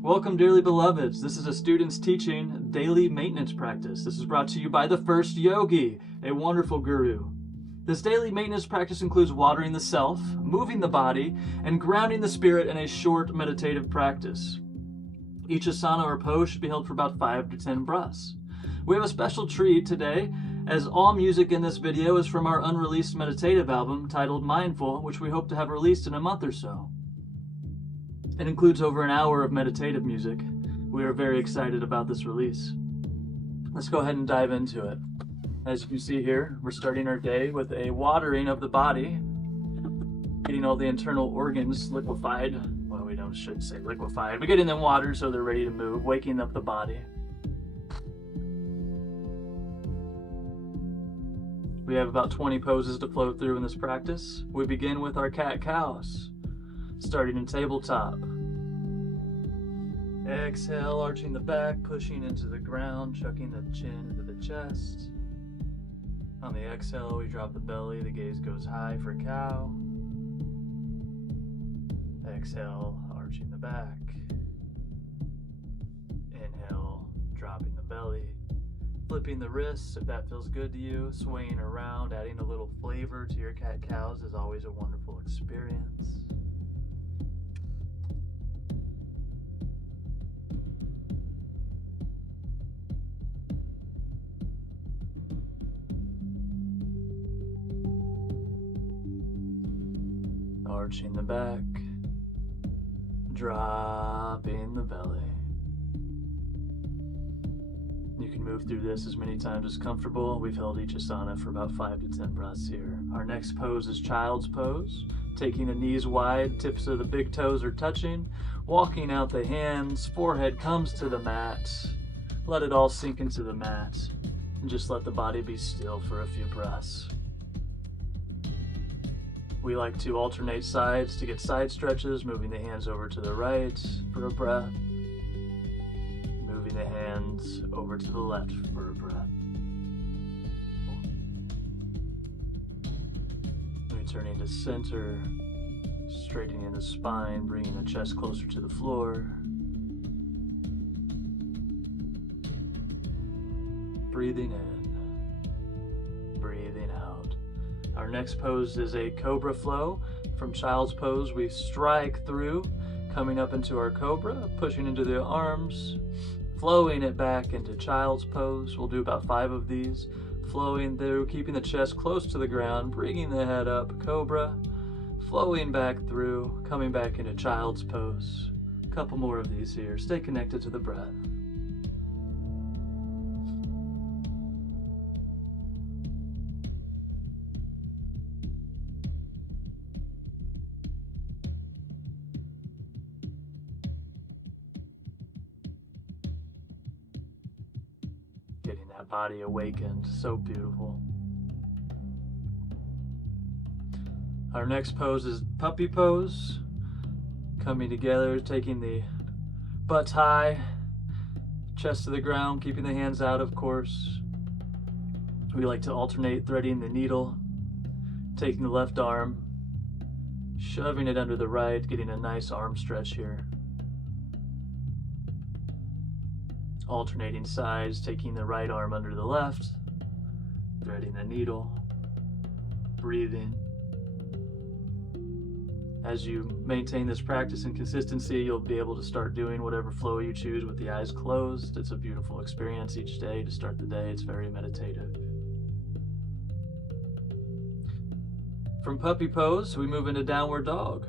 Welcome, dearly beloveds. This is a student's teaching daily maintenance practice. This is brought to you by the first yogi, a wonderful guru. This daily maintenance practice includes watering the self, moving the body, and grounding the spirit in a short meditative practice. Each asana or pose should be held for about 5 to 10 breaths. We have a special treat today, as all music in this video is from our unreleased meditative album titled Mindful, which we hope to have released in a month or so. It includes over an hour of meditative music. We are very excited about this release. Let's go ahead and dive into it. As you can see here, we're starting our day with a watering of the body, getting all the internal organs liquefied. Well, shouldn't say liquefied, but getting them watered so they're ready to move, waking up the body. We have about 20 poses to flow through in this practice. We begin with our cat-cows, starting in tabletop. Exhale, arching the back, pushing into the ground, chucking the chin into the chest. On the exhale, we drop the belly, the gaze goes high for cow. Exhale, arching the back. Inhale, dropping the belly. Flipping the wrists if that feels good to you, swaying around, adding a little flavor to your cat-cows is always a wonderful experience. Arching the back, dropping the belly. You can move through this as many times as comfortable. We've held each asana for about 5 to 10 breaths here. Our next pose is child's pose. Taking the knees wide, tips of the big toes are touching. Walking out the hands, forehead comes to the mat. Let it all sink into the mat. And just let the body be still for a few breaths. We like to alternate sides to get side stretches, moving the hands over to the right for a breath. Moving the hands over to the left for a breath. Returning to center, straightening the spine, bringing the chest closer to the floor. Breathing in, breathing out. Our next pose is a Cobra flow. From child's pose, we strike through, coming up into our Cobra, pushing into the arms, flowing it back into child's pose. We'll do about 5 of these. Flowing through, keeping the chest close to the ground, bringing the head up, Cobra, flowing back through, coming back into child's pose. A couple more of these here. Stay connected to the breath. Getting that body awakened, so beautiful. Our next pose is puppy pose. Coming together, taking the butt high, chest to the ground, keeping the hands out, of course. We like to alternate threading the needle, taking the left arm, shoving it under the right, getting a nice arm stretch here. Alternating sides, taking the right arm under the left, threading the needle, breathing. As you maintain this practice and consistency, you'll be able to start doing whatever flow you choose with the eyes closed. It's a beautiful experience each day to start the day. It's very meditative. From puppy pose, we move into downward dog.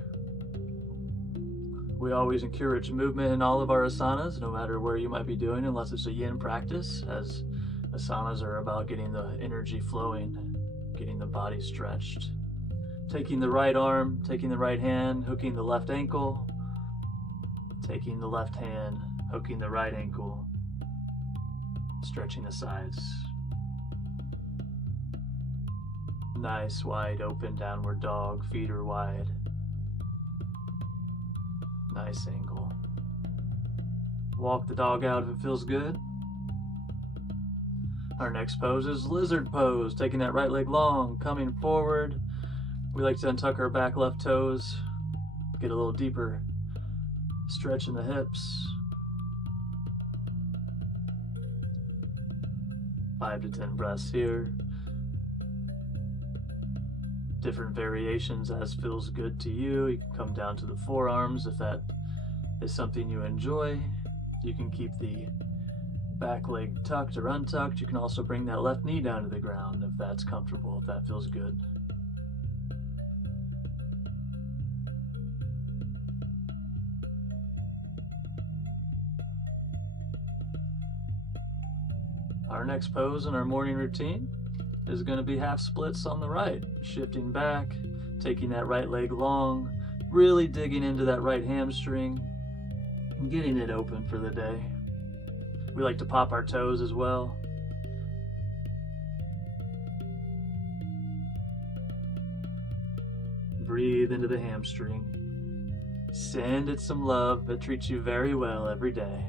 We always encourage movement in all of our asanas, no matter where you might be doing, unless it's a yin practice, as asanas are about getting the energy flowing, getting the body stretched. Taking the right arm, taking the right hand, hooking the left ankle, taking the left hand, hooking the right ankle, stretching the sides. Nice, wide open downward dog, feet are wide. Nice angle. Walk the dog out if it feels good. Our next pose is lizard pose, taking that right leg long, coming forward. We like to untuck our back left toes, get a little deeper stretch in the hips, 5 to 10 breaths here. Different variations as feels good to you. You can come down to the forearms if that is something you enjoy. You can keep the back leg tucked or untucked. You can also bring that left knee down to the ground if that's comfortable, if that feels good. Our next pose in our morning routine is going to be half splits on the right, shifting back, taking that right leg long, really digging into that right hamstring, and getting it open for the day. We like to pop our toes as well. Breathe into the hamstring. Send it some love that treats you very well every day.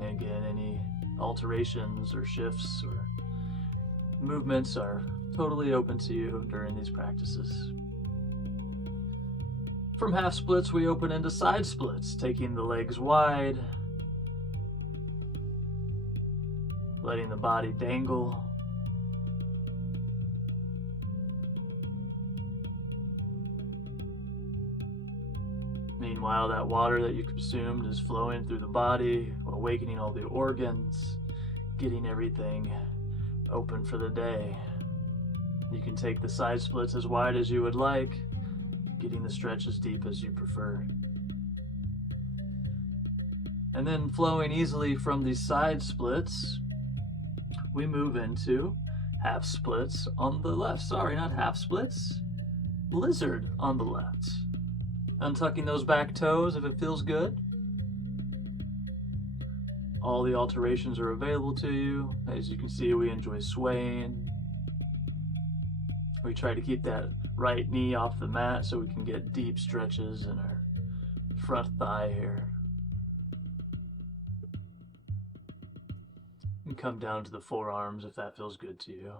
And again, any alterations or shifts or movements are totally open to you during these practices. From half splits, we open into side splits, taking the legs wide, letting the body dangle. Meanwhile, that water that you consumed is flowing through the body, awakening all the organs, getting everything open for the day. You can take the side splits as wide as you would like, getting the stretch as deep as you prefer. And then flowing easily from these side splits, we move into half splits on the left. Sorry, not half splits, lizard on the left. Untucking those back toes if it feels good. All the alterations are available to you. As you can see, we enjoy swaying. We try to keep that right knee off the mat so we can get deep stretches in our front thigh here. And come down to the forearms if that feels good to you.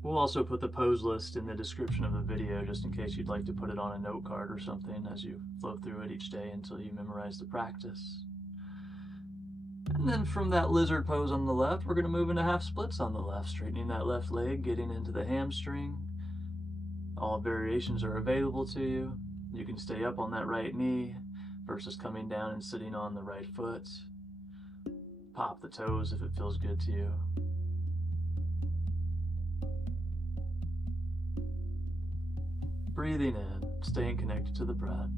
We'll also put the pose list in the description of the video just in case you'd like to put it on a note card or something as you flow through it each day until you memorize the practice. And then from that lizard pose on the left, we're going to move into half splits on the left, straightening that left leg, getting into the hamstring. All variations are available to you. You can stay up on that right knee versus coming down and sitting on the right foot. Pop the toes if it feels good to you. Breathing in, staying connected to the breath.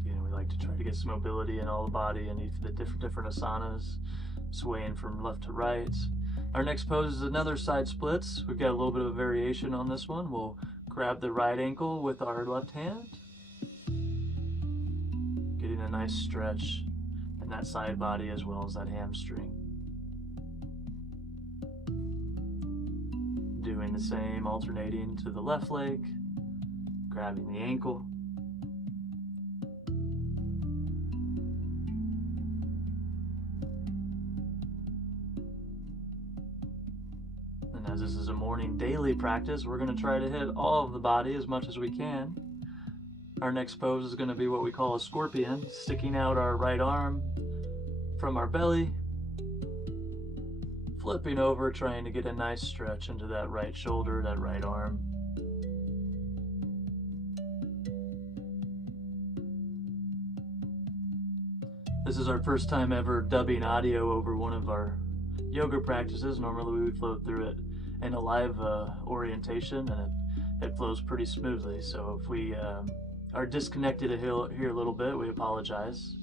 Again, we like to try to get some mobility in all the body and each of the different asanas, swaying from left to right. Our next pose is another side splits. We've got a little bit of a variation on this one. We'll grab the right ankle with our left hand, getting a nice stretch in that side body as well as that hamstring. Doing the same, alternating to the left leg, grabbing the ankle. And as this is a morning daily practice, we're going to try to hit all of the body as much as we can. Our next pose is going to be what we call a scorpion, sticking out our right arm from our belly, flipping over, trying to get a nice stretch into that right shoulder, that right arm. This is our first time ever dubbing audio over one of our yoga practices. Normally we flow through it in a live orientation, and it flows pretty smoothly. So if we are disconnected here a little bit, we apologize.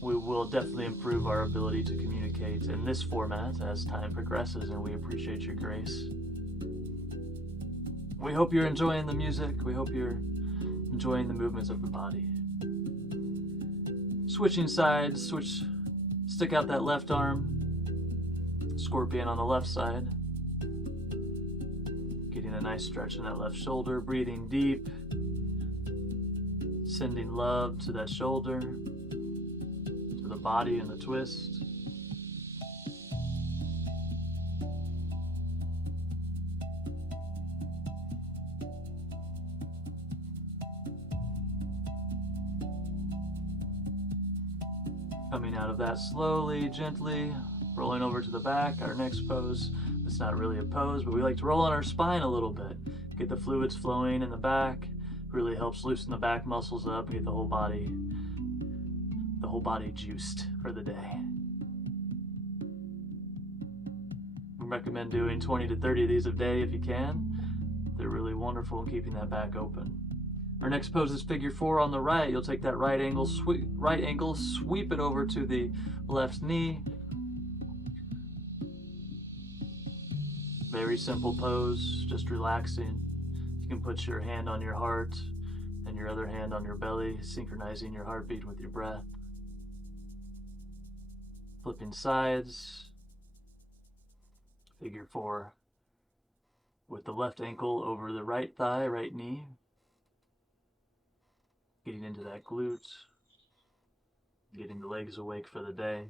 We will definitely improve our ability to communicate in this format as time progresses, and we appreciate your grace. We hope you're enjoying the music. We hope you're enjoying the movements of the body. Switching sides, stick out that left arm, scorpion on the left side. Getting a nice stretch in that left shoulder, breathing deep, sending love to that shoulder, to the body and the twist. Coming out of that slowly, gently, rolling over to the back. Our next pose, it's not really a pose, but we like to roll on our spine a little bit. Get the fluids flowing in the back. Really helps loosen the back muscles up and get the whole body juiced for the day. We recommend doing 20 to 30 of these a day if you can. They're really wonderful in keeping that back open. Our next pose is figure 4 on the right. You'll take that right ankle, sweep it over to the left knee. Very simple pose, just relaxing. You can put your hand on your heart and your other hand on your belly, synchronizing your heartbeat with your breath. Flipping sides. Figure 4 with the left ankle over the right thigh, right knee. Getting into that glute, getting the legs awake for the day.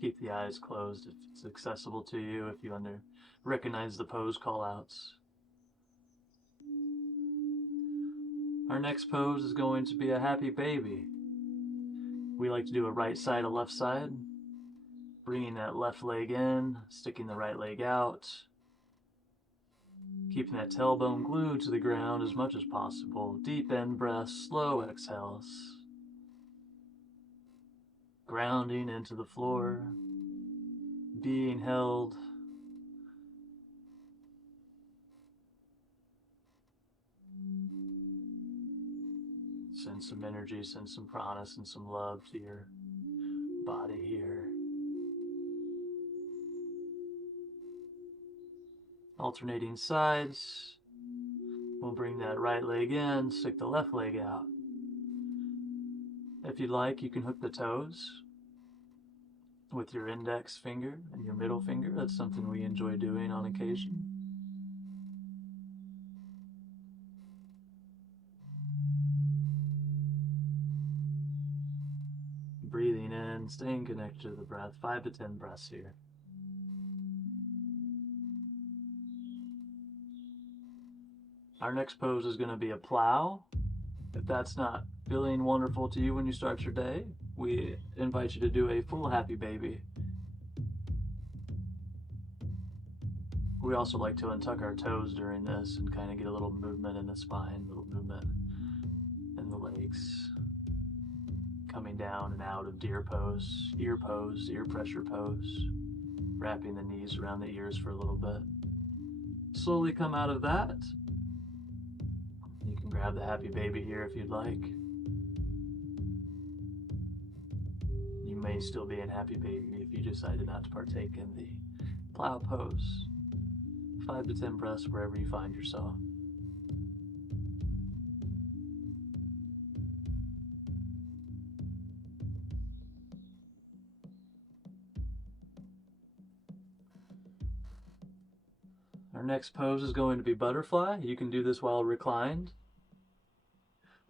Keep the eyes closed if it's accessible to you, if you recognize the pose call-outs. Our next pose is going to be a happy baby. We like to do a right side, a left side. Bringing that left leg in, sticking the right leg out. Keeping that tailbone glued to the ground as much as possible. Deep in breaths, slow exhales. Grounding into the floor. Being held. Send some energy, send some prana, and some love to your body here. Alternating sides. We'll bring that right leg in, stick the left leg out. If you'd like, you can hook the toes with your index finger and your middle finger. That's something we enjoy doing on occasion. Breathing in, staying connected to the breath. 5 to 10 breaths here. Our next pose is going to be a plow. If that's not feeling wonderful to you when you start your day, we invite you to do a full happy baby. We also like to untuck our toes during this and kind of get a little movement in the spine, a little movement in the legs. Coming down and out of deer pose, ear pressure pose. Wrapping the knees around the ears for a little bit. Slowly come out of that. You can grab the happy baby here if you'd like. You may still be in happy baby if you decided not to partake in the plow pose. 5 to 10 breaths wherever you find yourself. Our next pose is going to be butterfly. You can do this while reclined,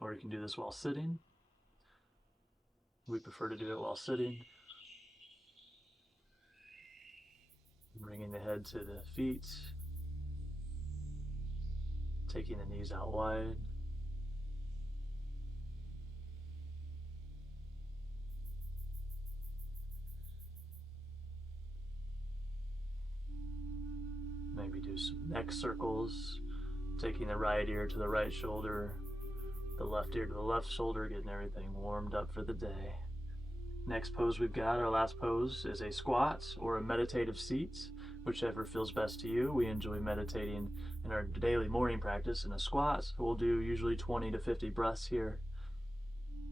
or you can do this while sitting. We prefer to do it while sitting. Bringing the head to the feet, taking the knees out wide. Maybe do some neck circles, taking the right ear to the right shoulder, the left ear to the left shoulder, getting everything warmed up for the day. Next pose we've got, our last pose, is a squat or a meditative seat, whichever feels best to you. We enjoy meditating in our daily morning practice in a squat. We'll do usually 20 to 50 breaths here.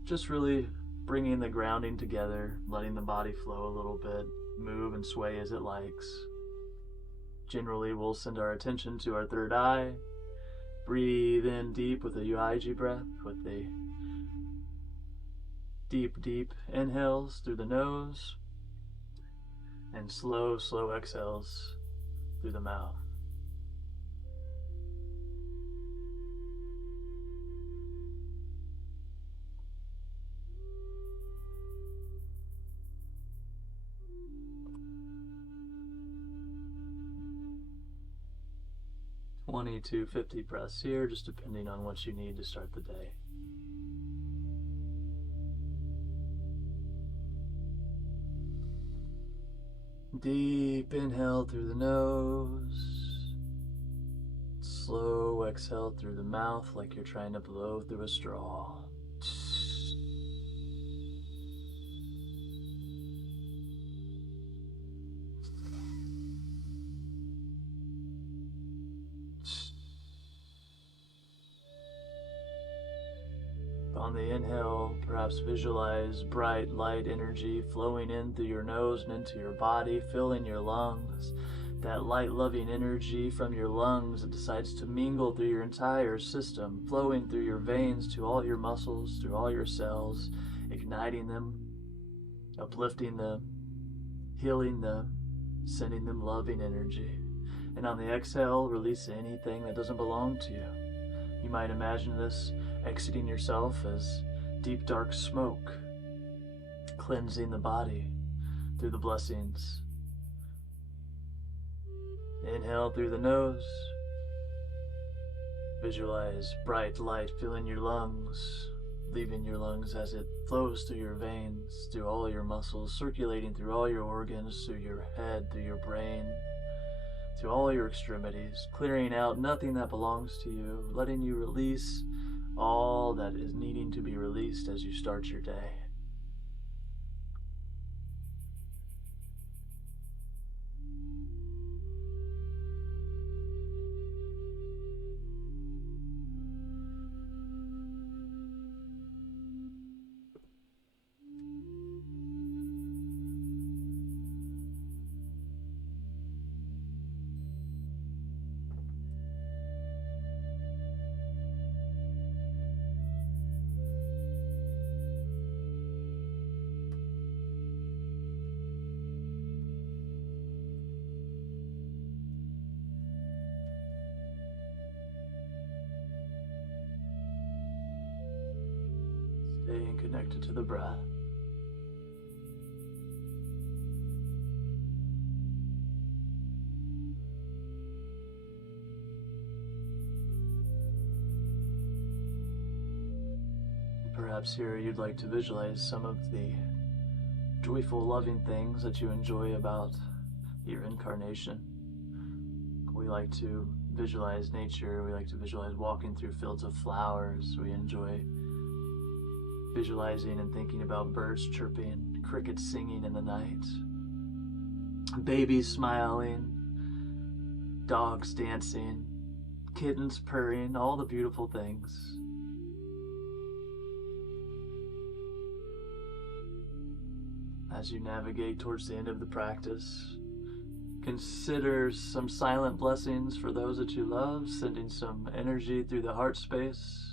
Just really bringing the grounding together, letting the body flow a little bit, move and sway as it likes. Generally, we'll send our attention to our third eye. Breathe in deep with a Ujjayi breath, with the deep inhales through the nose, and slow exhales through the mouth. 20 to 50 breaths here, just depending on what you need to start the day. Deep inhale through the nose. Slow exhale through the mouth like you're trying to blow through a straw. On the inhale, perhaps visualize bright light energy flowing in through your nose and into your body, filling your lungs. That light loving energy from your lungs that decides to mingle through your entire system, flowing through your veins to all your muscles, through all your cells, igniting them, uplifting them, healing them, sending them loving energy. And on the exhale, release anything that doesn't belong to you. You might imagine this exiting yourself as deep dark smoke, cleansing the body through the blessings. Inhale through the nose. Visualize bright light filling your lungs, leaving your lungs as it flows through your veins, through all your muscles, circulating through all your organs, through your head, through your brain, to all your extremities, clearing out nothing that belongs to you, letting you release all that is needing to be released as you start your day. Staying connected to the breath. Perhaps here you'd like to visualize some of the joyful, loving things that you enjoy about your incarnation. We like to visualize nature. We like to visualize walking through fields of flowers. We enjoy visualizing and thinking about birds chirping, crickets singing in the night, babies smiling, dogs dancing, kittens purring, all the beautiful things. As you navigate towards the end of the practice, consider some silent blessings for those that you love, sending some energy through the heart space.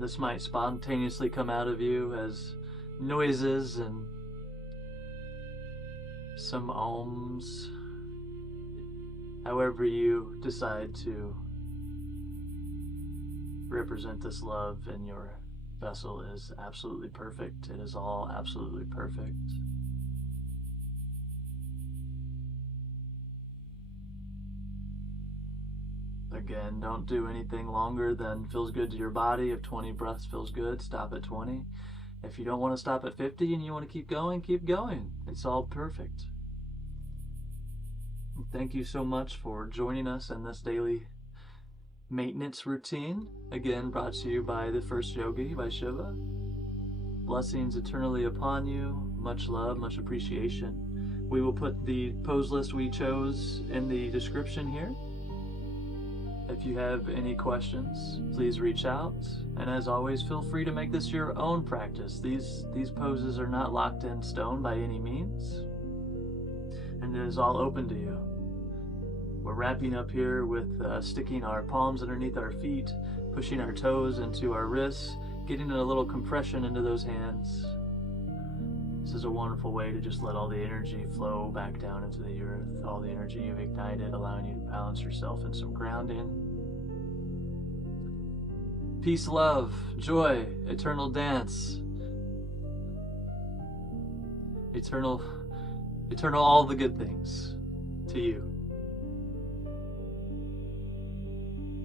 This might spontaneously come out of you as noises and some ohms. However you decide to represent this love in your vessel is absolutely perfect. It is all absolutely perfect. Again, don't do anything longer than feels good to your body. If 20 breaths feels good, stop at 20. If you don't want to stop at 50 and you want to keep going, keep going. It's all perfect. Thank you so much for joining us in this daily maintenance routine. Again, brought to you by the First Yogi by Shiva. Blessings eternally upon you. Much love, much appreciation. We will put the pose list we chose in the description here. If you have any questions, please reach out. And as always, feel free to make this your own practice. These poses are not locked in stone by any means. And it is all open to you. We're wrapping up here with sticking our palms underneath our feet, pushing our toes into our wrists, getting a little compression into those hands. This is a wonderful way to just let all the energy flow back down into the earth, all the energy you've ignited, allowing you to balance yourself in some grounding. Peace, love, joy, eternal dance, eternal all the good things to you.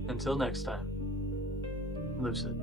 Until next time, lucid.